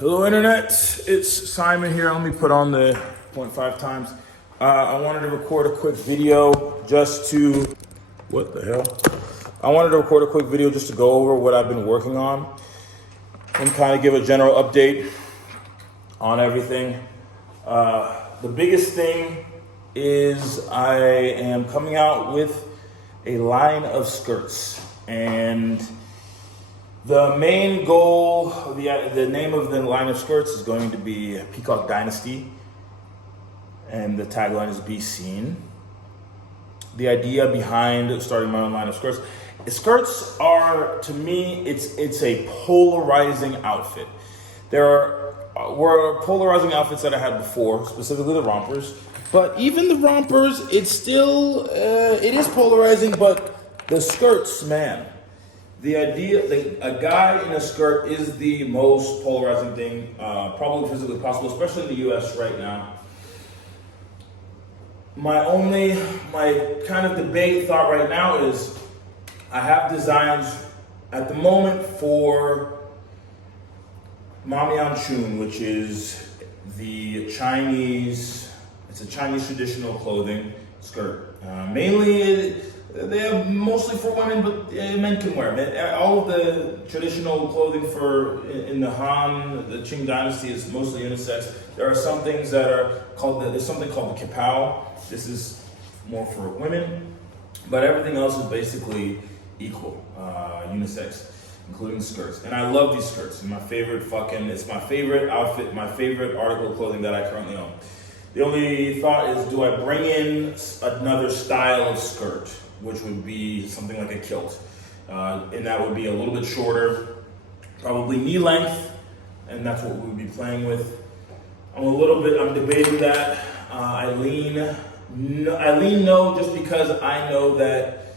Hello Internet, it's Simon here. Let me put on the 0.5 times. I wanted to record a quick video just to, what the hell? I wanted to record a quick video just to go over what I've been working on and kind of give a general update on everything. The biggest thing is I am coming out with a line of skirts, and the main goal, the name of the line of skirts is going to be Peacock Dynasty, and the tagline is Be Seen. The idea behind starting my own line of skirts are, to me, it's a polarizing outfit. Were polarizing outfits that I had before, specifically the rompers, but even the rompers, it is polarizing, but the skirts, man. The idea that a guy in a skirt is the most polarizing thing, probably physically possible, especially in the US right now. My kind of debate thought right now is I have designs at the moment for Mamian Chun, which is it's a Chinese traditional clothing skirt. They are mostly for women, but men can wear them. All of the traditional clothing in the Han, the Qing dynasty is mostly unisex. There are some things that are there's something called the kipao. This is more for women, but everything else is basically equal, unisex, including skirts. And I love these skirts. It's my favorite outfit, my favorite article of clothing that I currently own. The only thought is, do I bring in another style of skirt, which would be something like a kilt, and that would be a little bit shorter, probably knee length, and that's what we would be playing with. I'm debating that. I lean no, just because I know that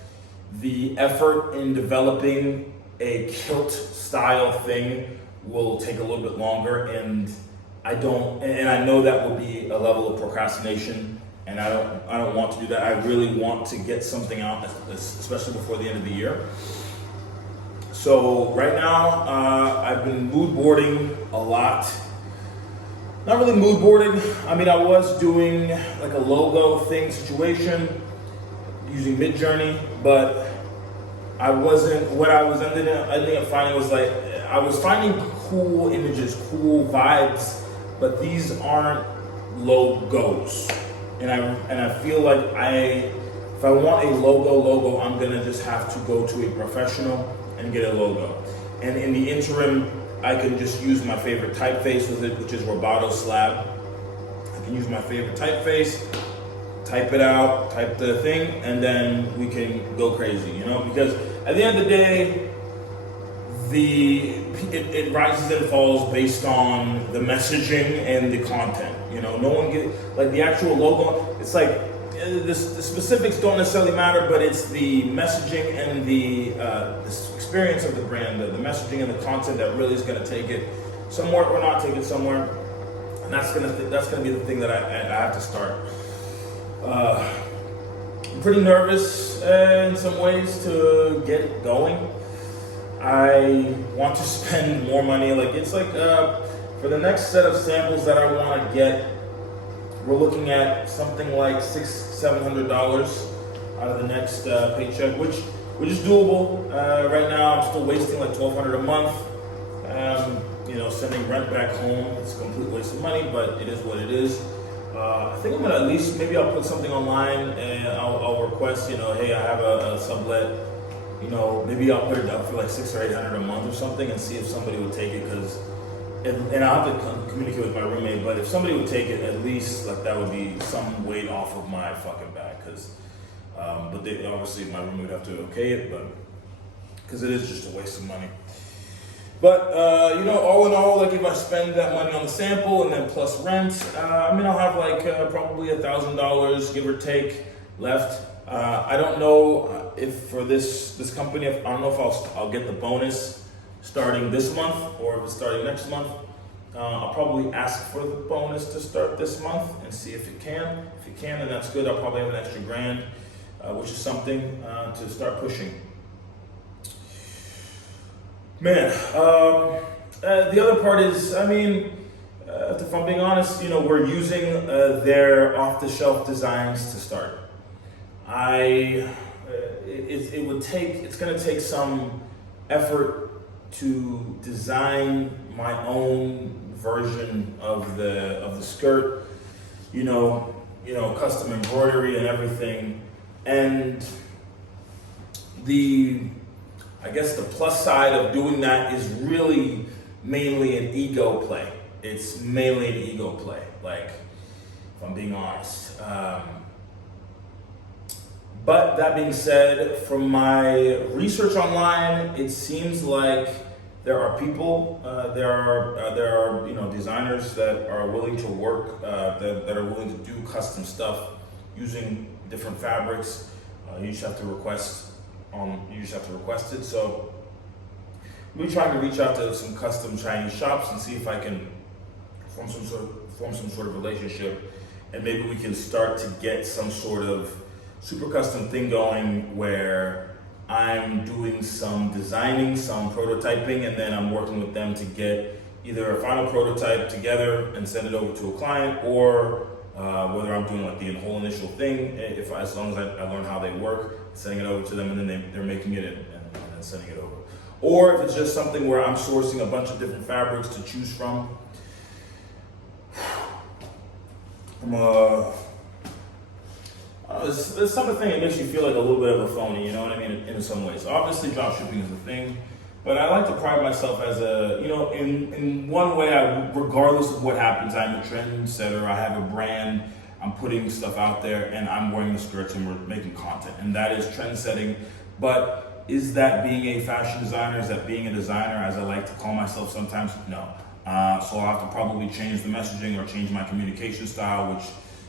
the effort in developing a kilt style thing will take a little bit longer, and I know that will be a level of procrastination. And I don't want to do that. I really want to get something out, especially before the end of the year. So right now, I've been mood boarding a lot. Not really mood boarding. I mean, I was doing like a logo thing situation using Midjourney, but what I was ending up finding was like, I was finding cool images, cool vibes, but these aren't logos. And I feel like if I want a logo, I'm gonna just have to go to a professional and get a logo. And in the interim, I can just use my favorite typeface with it, which is Roboto Slab. I can use my favorite typeface, type it out, type the thing, and then we can go crazy, Because at the end of the day, it rises and falls based on the messaging and the content. No one like the actual logo. It's like the specifics don't necessarily matter, but it's the messaging and the experience of the brand, the messaging and the content that really is going to take it somewhere or not take it somewhere. And that's gonna be the thing that I have to start. I'm pretty nervous in some ways to get it going. I want to spend more money. For the next set of samples that I want to get, we're looking at something like $600-700 out of the next paycheck, which is doable. Right now, I'm still wasting like $1,200 a month. Sending rent back home, it's a complete waste of money, but it is what it is. I think I'm gonna at least, maybe I'll put something online and I'll request, hey, I have a sublet. Maybe I'll put it up for like $600 or $800 a month or something, and see if somebody would take it. And I'll have to communicate with my roommate. But if somebody would take it, at least like that would be some weight off of my fucking back. But obviously my roommate would have to okay it, but because it is just a waste of money. But all in all, like if I spend that money on the sample and then plus rent, I'll have like probably $1,000 give or take left. I don't know if for this company, I don't know if I'll get the bonus starting this month or if it's starting next month. I'll probably ask for the bonus to start this month and see if it can. If it can, then that's good. I'll probably have an extra grand, which is something to start pushing. Man, The other part is, I mean, if I'm being honest, we're using their off-the-shelf designs to start. It's going to take some effort to design my own version of the skirt, custom embroidery and everything. And I guess the plus side of doing that is really mainly an ego play. It's mainly an ego play, like, if I'm being honest. But that being said, from my research online, it seems like there are people, there are designers that are willing to work, that are willing to do custom stuff using different fabrics. You just have to request it. So we're trying to reach out to some custom Chinese shops and see if I can form some sort of relationship, and maybe we can start to get some sort of super custom thing going where I'm doing some designing, some prototyping, and then I'm working with them to get either a final prototype together and send it over to a client, or whether I'm doing like the whole initial thing, as long as I learn how they work, sending it over to them, and then they're making it and then sending it over. Or if it's just something where I'm sourcing a bunch of different fabrics to choose from. This type of thing, it makes you feel like a little bit of a phony, you know what I mean, in some ways. Obviously, drop shipping is a thing, but I like to pride myself as in one way, regardless of what happens, I'm a trendsetter, I have a brand, I'm putting stuff out there, and I'm wearing the skirts and we're making content, and that is trend setting. But is that being a fashion designer? Is that being a designer, as I like to call myself sometimes? No. So I'll have to probably change the messaging or change my communication style, which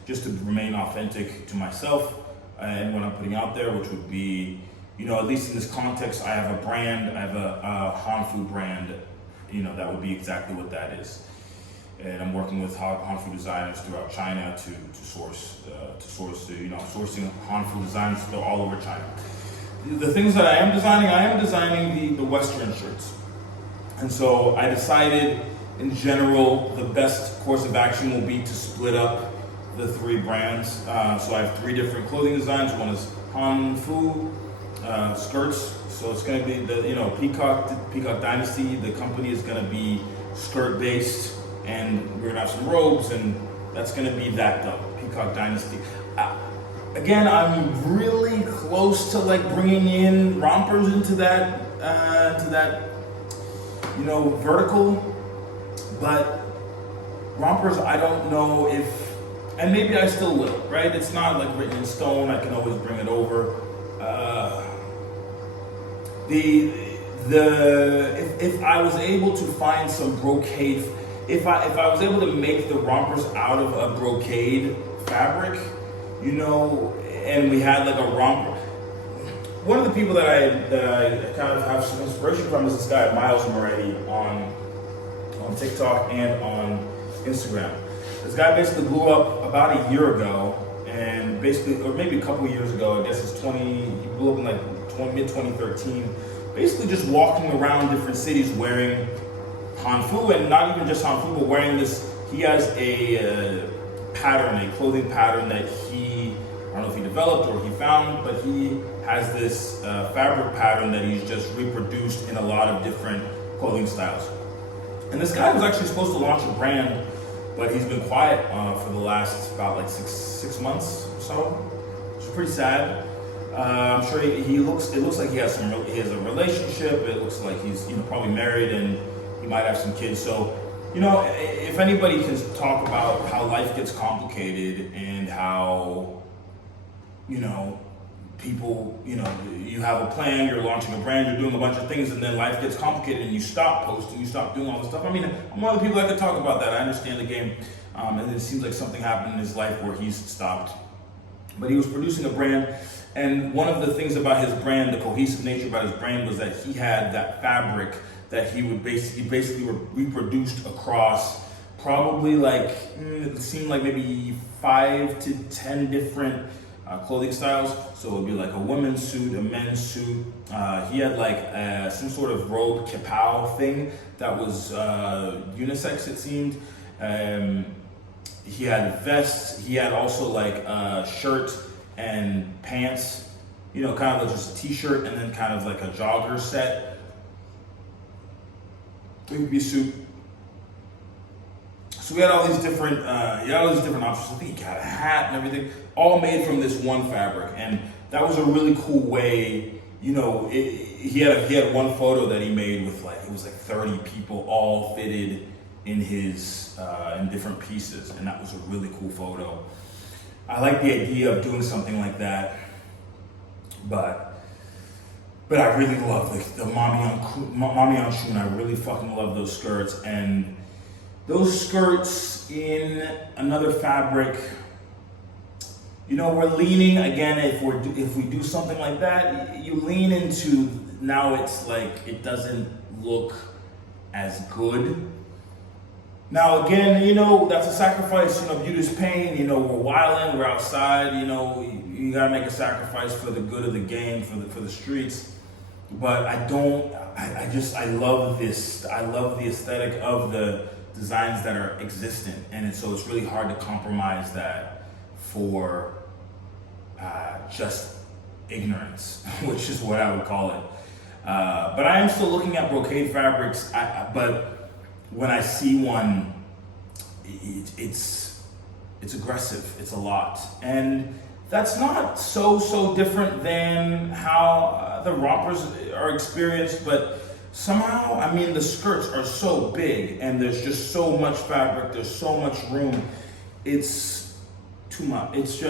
just to remain authentic to myself and what I'm putting out there, which would be, at least in this context, I have a brand, I have a Hanfu brand, that would be exactly what that is. And I'm working with Hanfu designers throughout China to source, sourcing Hanfu designs all over China. The things that I am designing the Western shirts. And so I decided, in general, the best course of action will be to split up the three brands. So I have three different clothing designs. One is Hanfu skirts. So it's going to be the Peacock Dynasty. The company is going to be skirt based, and we're going to have some robes, and that's going to be that though, Peacock Dynasty. Again, I'm really close to like bringing in rompers into that vertical, but rompers, I don't know if, and maybe I still will, right? It's not like written in stone. I can always bring it over. If I was able to find some brocade, if I was able to make the rompers out of a brocade fabric, and we had like a romper. One of the people that I kind of have some inspiration from is this guy Miles Moretti on TikTok and on Instagram. This guy basically blew up about a year ago, and basically, or maybe a couple of years ago, I guess he blew up in like mid-2013, basically just walking around different cities wearing Hanfu, and not even just Hanfu, but wearing this, he has a clothing pattern that I don't know if he developed or he found, but he has this fabric pattern that he's just reproduced in a lot of different clothing styles. And this guy was actually supposed to launch a brand, but he's been quiet for the last about like six months or so, which is pretty sad. I'm sure it looks like he has a relationship. It looks like he's probably married and he might have some kids. So, if anybody can talk about how life gets complicated and how, people, you have a plan, you're launching a brand, you're doing a bunch of things, and then life gets complicated and you stop posting, you stop doing all this stuff. I mean, I'm one of the people that can talk about that. I understand the game. And it seems like something happened in his life where he's stopped. But he was producing a brand, and one of the things about his brand, the cohesive nature about his brand, was that he had that fabric that he would basically reproduced across probably it seemed like maybe 5 to 10 different clothing styles. So it would be like a women's suit, a men's suit. He had like some sort of robe kapow thing that was unisex, it seemed. He had vests. He had also like a shirt and pants, you know, kind of like just a t-shirt and then kind of like a jogger set. It would be a suit. So we had all these different, options. I think he had a hat and everything, all made from this one fabric, and that was a really cool way. You know, he had one photo that he made with like, it was like 30 people all fitted in his in different pieces, and that was a really cool photo. I like the idea of doing something like that, but I really love the Mami Shun. I really fucking love those skirts, and those skirts in another fabric. You know, we're leaning again. If we do something like that, you lean into, now it's like it doesn't look as good. Now again, you know, that's a sacrifice. You know, beauty's pain. You know, we're wilding, we're outside. You know, you gotta make a sacrifice for the good of the game, for the streets. But I love this. I love the aesthetic of the designs that are existent, and so it's really hard to compromise that for just ignorance, which is what I would call it. But I am still looking at brocade fabrics. But when I see one, it's aggressive. It's a lot, and that's not so different than how the rompers are experienced. But somehow, I mean, the skirts are so big, and there's just so much fabric. There's so much room. It's too much. It's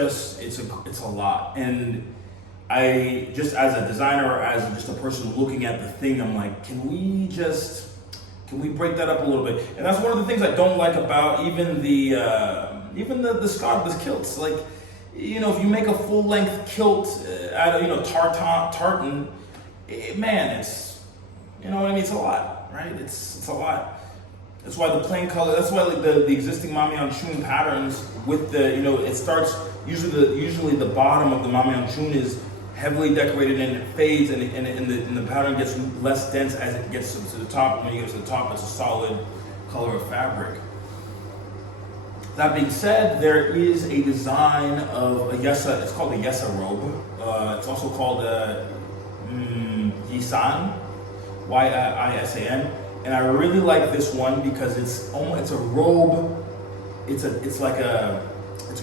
a lot. And I just, as a designer, or as just a person looking at the thing, I'm like, can we break that up a little bit? And that's one of the things I don't like about even the scarf, the kilts. Like, you know, if you make a full length kilt out of, you know, tartan, man, it's, you know what I mean? It's a lot, right? It's a lot. That's why the plain color, that's why like the existing Mami Shun patterns with the, you know, it starts, usually the bottom of the Mami Shun is heavily decorated and it fades, and the pattern gets less dense as it gets to the top. And when you get to the top, it's a solid color of fabric. That being said, there is a design of a yesa, it's called a yesa robe. It's also called a yisan, Y-I-S-A-N. And I really like this one because it's a robe. It's a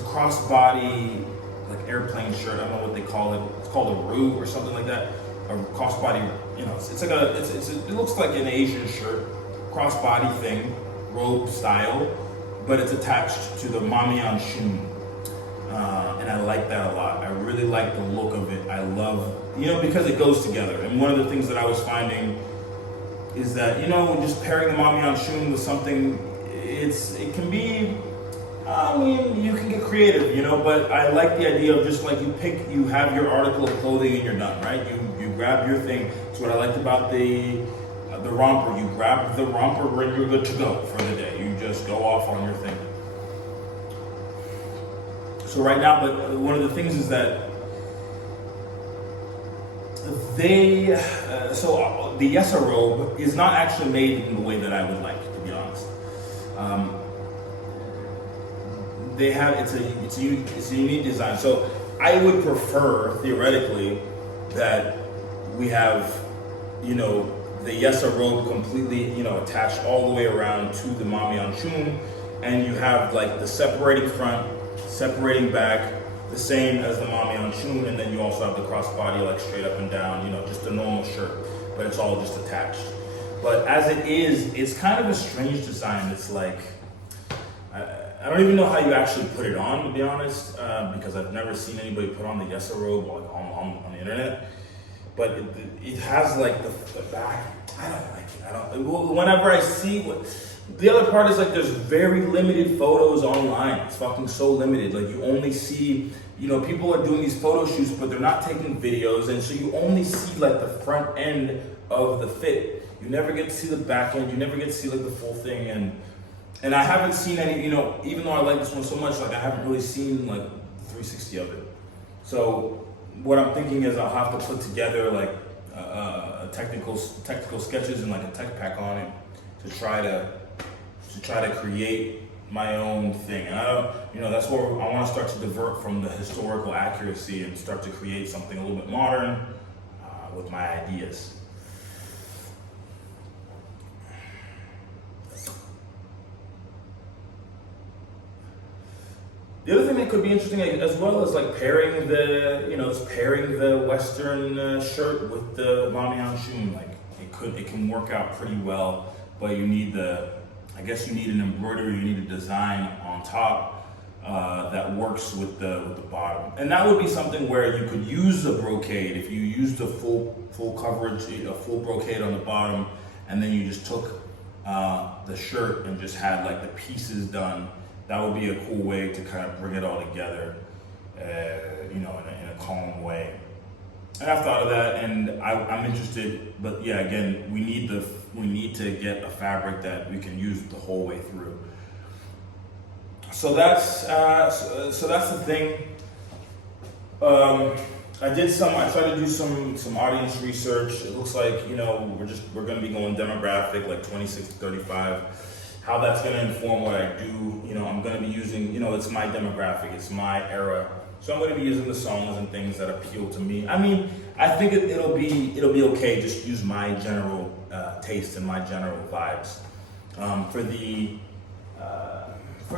crossbody, like airplane shirt. I don't know what they call it. It's called a robe or something like that. A crossbody, you know, it looks like an Asian shirt, crossbody thing, robe style, but it's attached to the Mami Shun. And I like that a lot. I really like the look of it. I love, you know, because it goes together. And one of the things that I was finding is that, you know, just pairing the Mami Shun with something, it can be, I mean, you can get creative, you know, but I like the idea of just like you have your article of clothing and you're done, right? You grab your thing. It's what I liked about the romper. You grab the romper and you're good to go for the day. You just go off on your thing. So right now, but one of the things is that so the yesa robe is not actually made in the way that I would like, to be honest. It's a unique design. So I would prefer, theoretically, that we have, you know, the yesa robe completely, you know, attached all the way around to the Mami Shun, and you have like the separating front, separating back, the same as the Mami Shun, and then you also have the crossbody like straight up and down, you know, just a normal shirt, but it's all just attached. But as it is, it's kind of a strange design. It's like, I don't even know how you actually put it on, to be honest, because I've never seen anybody put on the yesa robe like on the internet. But it has like the back. I don't like it. Whenever I see the other part is like there's very limited photos online. It's fucking so limited. Like you only see, you know, people are doing these photo shoots, but they're not taking videos, and so you only see like the front end of the fit. You never get to see the back end. You never get to see like the full thing, and I haven't seen any. You know, even though I like this one so much, like I haven't really seen like 360 of it. So what I'm thinking is I'll have to put together like technical sketches and like a tech pack on it to try to create my own thing. And I don't, that's where I want to start to divert from the historical accuracy and start to create something a little bit modern with my ideas. The other thing that could be interesting as well is like pairing the Western shirt with the Mamiyan Shun. Like it can work out pretty well, but you need I guess you need an embroidery, you need a design on top that works with the bottom. And that would be something where you could use the brocade. If you use the full coverage, a full brocade on the bottom, and then you just took the shirt and just had like the pieces done, that would be a cool way to kind of bring it all together, in a calm way. And I've thought of that, and I'm interested. But yeah, again, we need to get a fabric that we can use the whole way through. So that's the thing. I tried to do some audience research. It looks like we're going to be going demographic like 26 to 35. How that's going to inform what I do, I'm going to be using, it's my demographic, it's my era. So I'm going to be using the songs and things that appeal to me. I mean, I think it'll be okay. Just use my general taste and my general vibes. For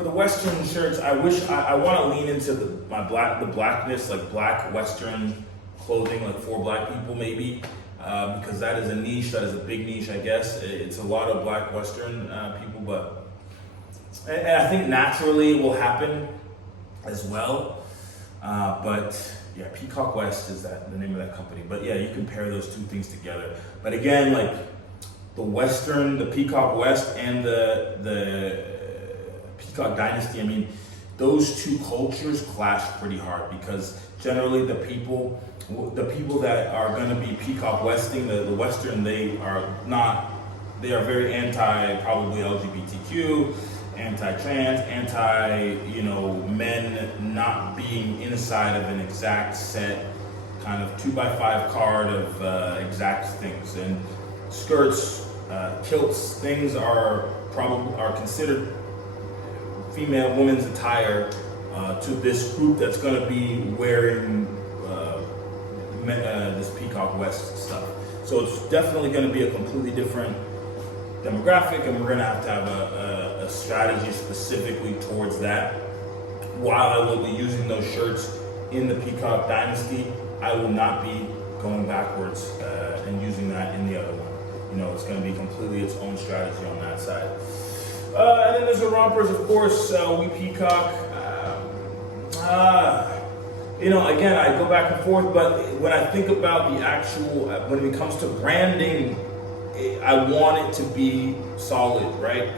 the Western shirts, I want to lean into the blackness, like black Western clothing, like for black people maybe. Because that is a niche, that is a big niche, I guess. It's a lot of black Western people, and I think naturally it will happen as well. But yeah, Peacock West is the name of that company. But yeah, you can pair those two things together. But again, like the Peacock West and the Peacock Dynasty, I mean, those two cultures clash pretty hard because generally the people that are going to be Peacock Westing, the Western, they are very anti probably LGBTQ, anti-trans, men not being inside of an exact set kind of 2x5 card of exact things. And skirts, kilts, things are considered female women's attire to this group that's going to be wearing this Peacock West stuff. So it's definitely going to be a completely different demographic, and we're going to have a strategy specifically towards that. While I will be using those shirts in the Peacock Dynasty, I will not be going backwards and using that in the other one. It's going to be completely its own strategy on that side. And then there's the rompers, of course. We Peacock. Again, I go back and forth, but when I think about the actual, when it comes to branding, I want it to be solid, right?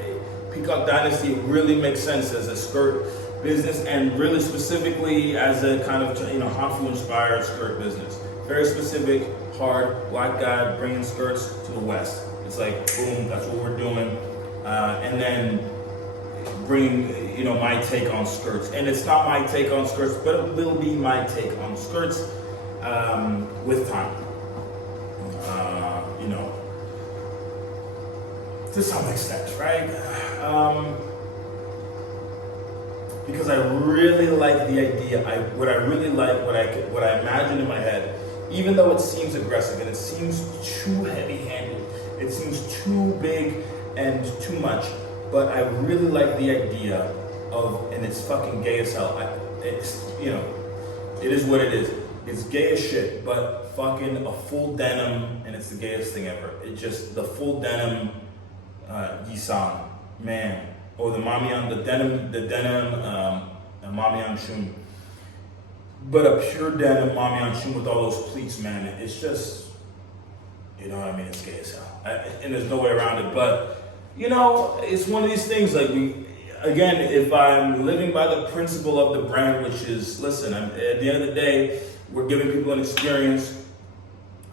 Peacock Dynasty really makes sense as a skirt business, and really specifically as a kind of Hanfu inspired skirt business. Very specific, hard, black guy bringing skirts to the West. It's like, boom, that's what we're doing. And then bring my take on skirts, and it's not my take on skirts, but it will be my take on skirts with time. To some extent, right? Because I really like the idea. What I imagine in my head, even though it seems aggressive and it seems too heavy-handed, it seems too big and too much. But I really like the idea of, and it's fucking gay as hell. It is what it is. It's gay as shit, but fucking a full denim, and it's the gayest thing ever. It just, the full denim Yisan, man. Or the denim Mamiyan Shun. But a pure denim Mamiyan Shun with all those pleats, man. It's just, it's gay as hell. And there's no way around it, but it's one of these things, like again, if I'm living by the principle of the brand, which is, listen, at the end of the day, we're giving people an experience,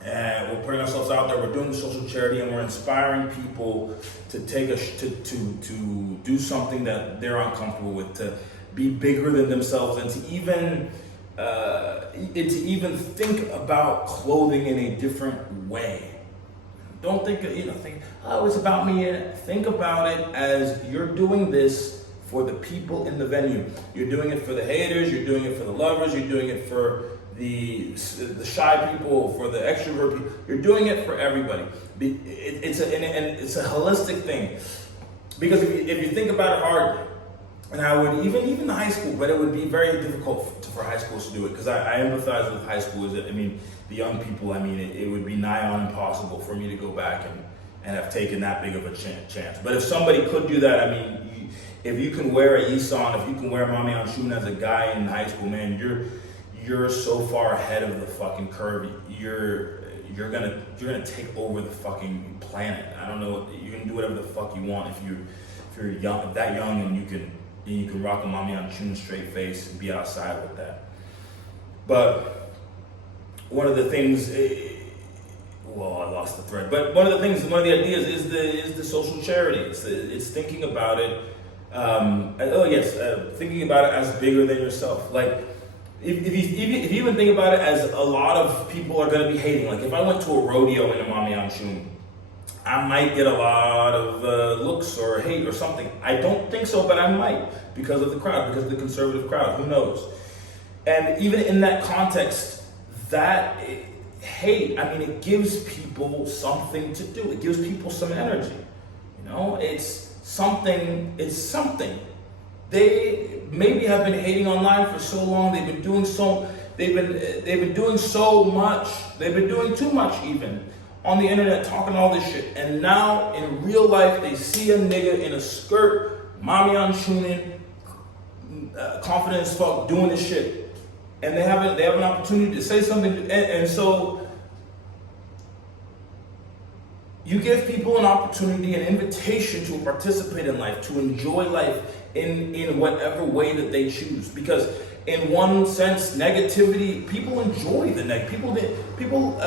and we're putting ourselves out there, we're doing the social charity, and we're inspiring people to to do something that they're uncomfortable with, to be bigger than themselves, and to even and to even think about clothing in a different way. Don't think, think, oh, it's about me. Think about it as you're doing this for the people in the venue. You're doing it for the haters, you're doing it for the lovers, you're doing it for the shy people, for the extrovert people. You're doing it for everybody. It's a holistic thing. Because if you think about it hard, and I would, even high school, but it would be very difficult for high schools to do it, because I empathize with high schoolers. The young people, it would be nigh on impossible for me to go back and have taken that big of a chance. But if somebody could do that, if you can wear a Isan, if you can wear Mami Anshun as a guy in high school, man, you're so far ahead of the fucking curve. You're gonna take over the fucking planet. I don't know. You can do whatever the fuck you want if you're young, that young, and you can rock a Mami Anshun straight face and be outside with that. But one of the things, I lost the thread. But one of the ideas is the social charity. It's thinking about it. Thinking about it as bigger than yourself. Like, if you even think about it as a lot of people are going to be hating. Like, if I went to a rodeo in a Mami Anshun, I might get a lot of looks or hate or something. I don't think so, but I might, because of the crowd, because of the conservative crowd. Who knows? And even in that context, that hate, it gives people something to do. It gives people some energy. It's something. They maybe have been hating online for so long. They've been doing so much. They've been doing too much even on the internet, talking all this shit. And now in real life, they see a nigga in a skirt, Mami Anshunin, confident as fuck, doing this shit. And they have an opportunity to say something, and so you give people an opportunity, an invitation to participate in life, to enjoy life in whatever way that they choose. Because in one sense, negativity, people enjoy the people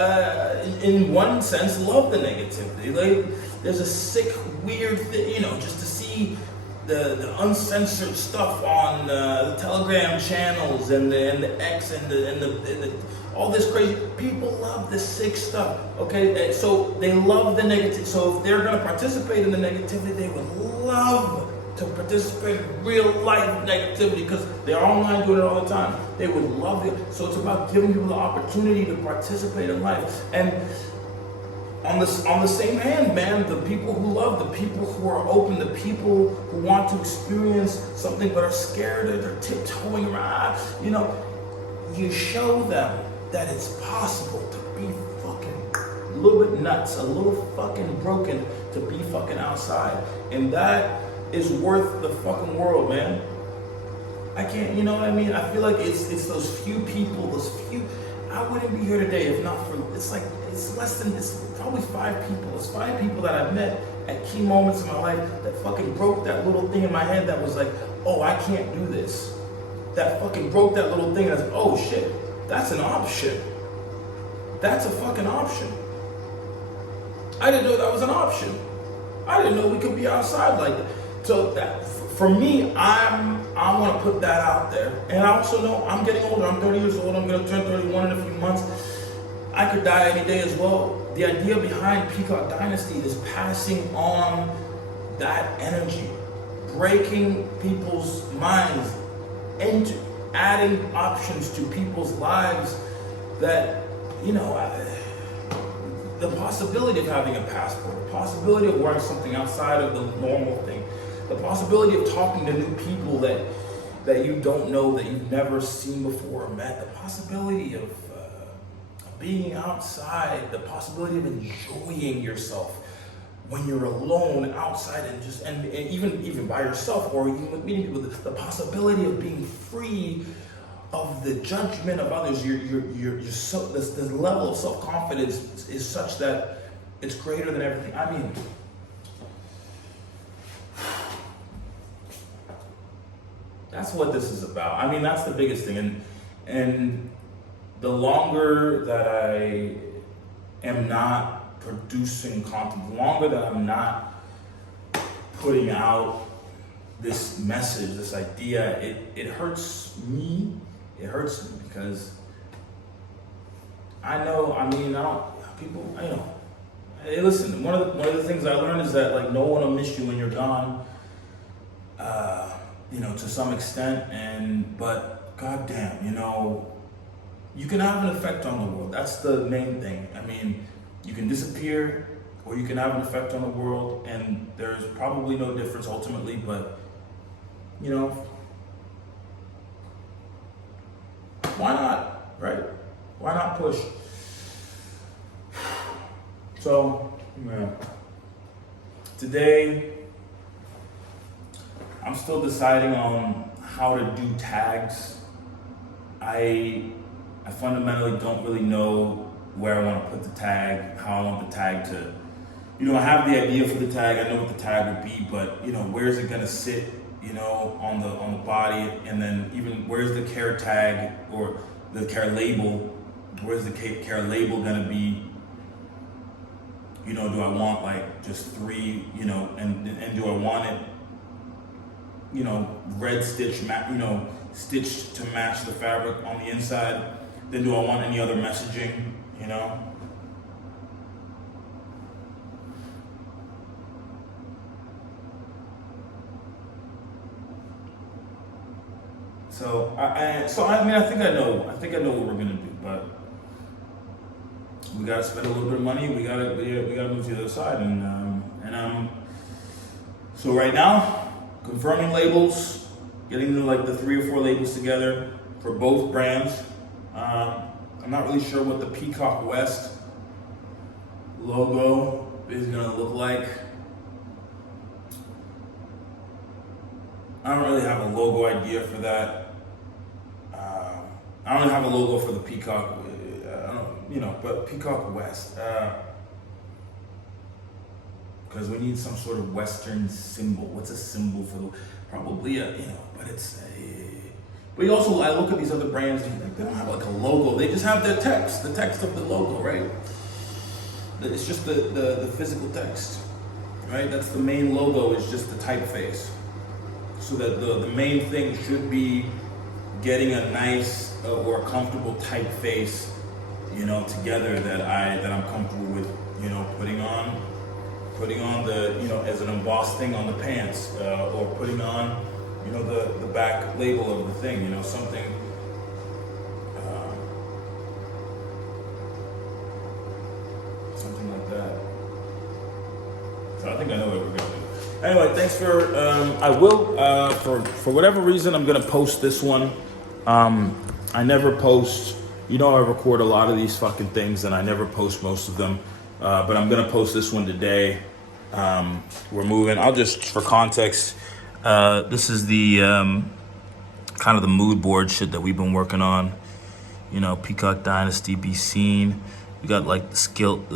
in one sense love the negativity. Like, there's a sick, weird thing, just to see the uncensored stuff on the Telegram channels and the X and the all this crazy. People love the sick stuff. Okay, so they love the negative. So if they're going to participate in the negativity, they would love to participate in real life negativity, because they're online doing it all the time. They would love it. So it's about giving people the opportunity to participate in life. And on the same hand, man, the people who love, the people who are open, the people who want to experience something but are scared, or they're tiptoeing around, you show them that it's possible to be fucking a little bit nuts, a little fucking broken, to be fucking outside. And that is worth the fucking world, man. I can't, I feel like it's those few people, I wouldn't be here today if not for, it's probably 5 people. It's 5 people that I've met at key moments in my life that fucking broke that little thing in my head that was like, oh, I can't do this. That fucking broke that little thing and I was like, oh shit, that's an option. That's a fucking option. I didn't know that was an option. I didn't know we could be outside like that. So that, for me, I want to put that out there. And I also know I'm getting older. I'm 30 years old. I'm going to turn 31 in a few months. I could die any day as well. The idea behind Peacock Dynasty is passing on that energy, breaking people's minds, into adding options to people's lives that, the possibility of having a passport, the possibility of wearing something outside of the normal thing, the possibility of talking to new people that you don't know, that you've never seen before or met, the possibility of being outside, the possibility of enjoying yourself when you're alone outside and even by yourself, or even with meeting people, the possibility of being free of the judgment of others. This level of self-confidence is such that it's greater than everything. That's what this is about. That's the biggest thing. And the longer that I am not producing content, the longer that I'm not putting out this message, this idea, it hurts me it hurts me because I know. I mean, I don't. People, you know. Hey, listen. One of the things I learned is that like no one will miss you when you're gone. You know, to some extent, but goddamn, you know, you can have an effect on the world. That's the main thing. I mean, you can disappear, or you can have an effect on the world, and there's probably no difference ultimately. But you know, why not, right? Why not push? So, yeah. Today, I'm still deciding on how to do tags. I fundamentally don't really know where I want to put the tag, how I want the tag to, you know, I have the idea for the tag, I know what the tag would be, but you know, where's it gonna sit, you know, on the body, and then even where's the care tag or the care label, where's the care label gonna be? You know, do I want like just 3, you know, and do I want it, you know, red stitch, you know, stitched to match the fabric on the inside? Then do I want any other messaging, you know? So I mean, I think I know what we're gonna do, but we gotta spend a little bit of money. We gotta move to the other side, and so right now, confirming labels, getting the 3 or 4 labels together for both brands. I'm not really sure what the Peacock West logo is gonna look like. I don't really have a logo idea for that. I don't have a logo for the Peacock, you know, but Peacock West, because we need some sort of Western symbol. What's a symbol for probably a, you know, but it's a, but also I look at these other brands and they don't have like a logo. They just have the text of the logo, right? It's just the physical text, right? That's the main logo, is just the typeface. So that the main thing should be getting a nice or a comfortable typeface, you know, together that I'm comfortable with, you know, putting on the, you know, as an embossed thing on the pants, or putting on, you know, the back label of the thing, you know, something. Something like that. So I think I know what we're gonna do. Anyway, thanks for, I will, for whatever reason, I'm gonna post this one. I never post, you know, I record a lot of these fucking things and I never post most of them. But I'm gonna post this one today. We're moving, I'll just, for context, this is the, kind of the mood board shit that we've been working on. You know, Peacock Dynasty, Be Seen. We got like the skilt,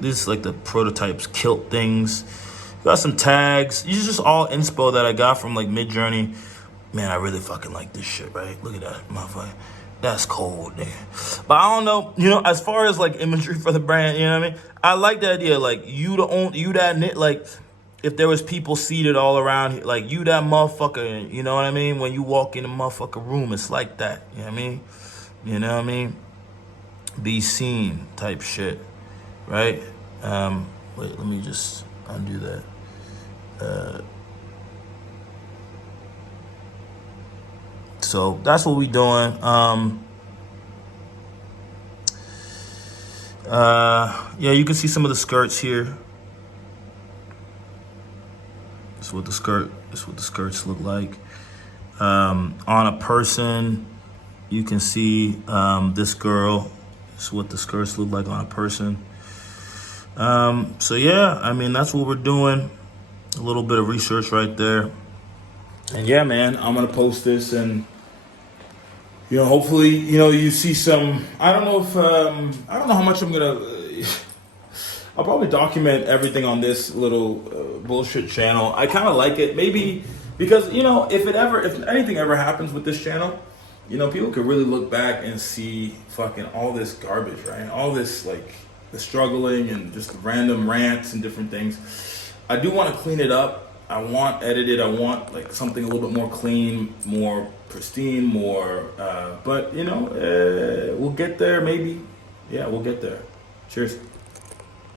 this is like the prototypes, kilt things. Got some tags. These are just all inspo that I got from like Midjourney. Man, I really fucking like this shit, right? Look at that, motherfucker. That's cold, nigga. But I don't know, you know, as far as like imagery for the brand, you know what I mean? I like the idea, like you that knit, like if there was people seated all around here, like you that motherfucker, you know what I mean? When you walk in a motherfucker room, it's like that, you know what I mean? You know what I mean? Be seen type shit, right? Wait, let me just undo that. So that's what we doing. Yeah, you can see some of the skirts here. This is what the skirts look like. On a person, you can see this girl. This is what the skirts look like on a person. So yeah, I mean, that's what we're doing. A little bit of research right there. And yeah, man, I'm gonna post this, and you know, hopefully, you know, you see some. I don't know if I don't know how much I'm gonna. I'll probably document everything on this little bullshit channel. I kind of like it, maybe because, you know, if anything ever happens with this channel, you know, people could really look back and see fucking all this garbage, right? All this like the struggling and just random rants and different things. I do want to clean it up. want edited. I want like something a little bit more clean, more pristine, more. But we'll get there. Maybe. Yeah, we'll get there. Cheers.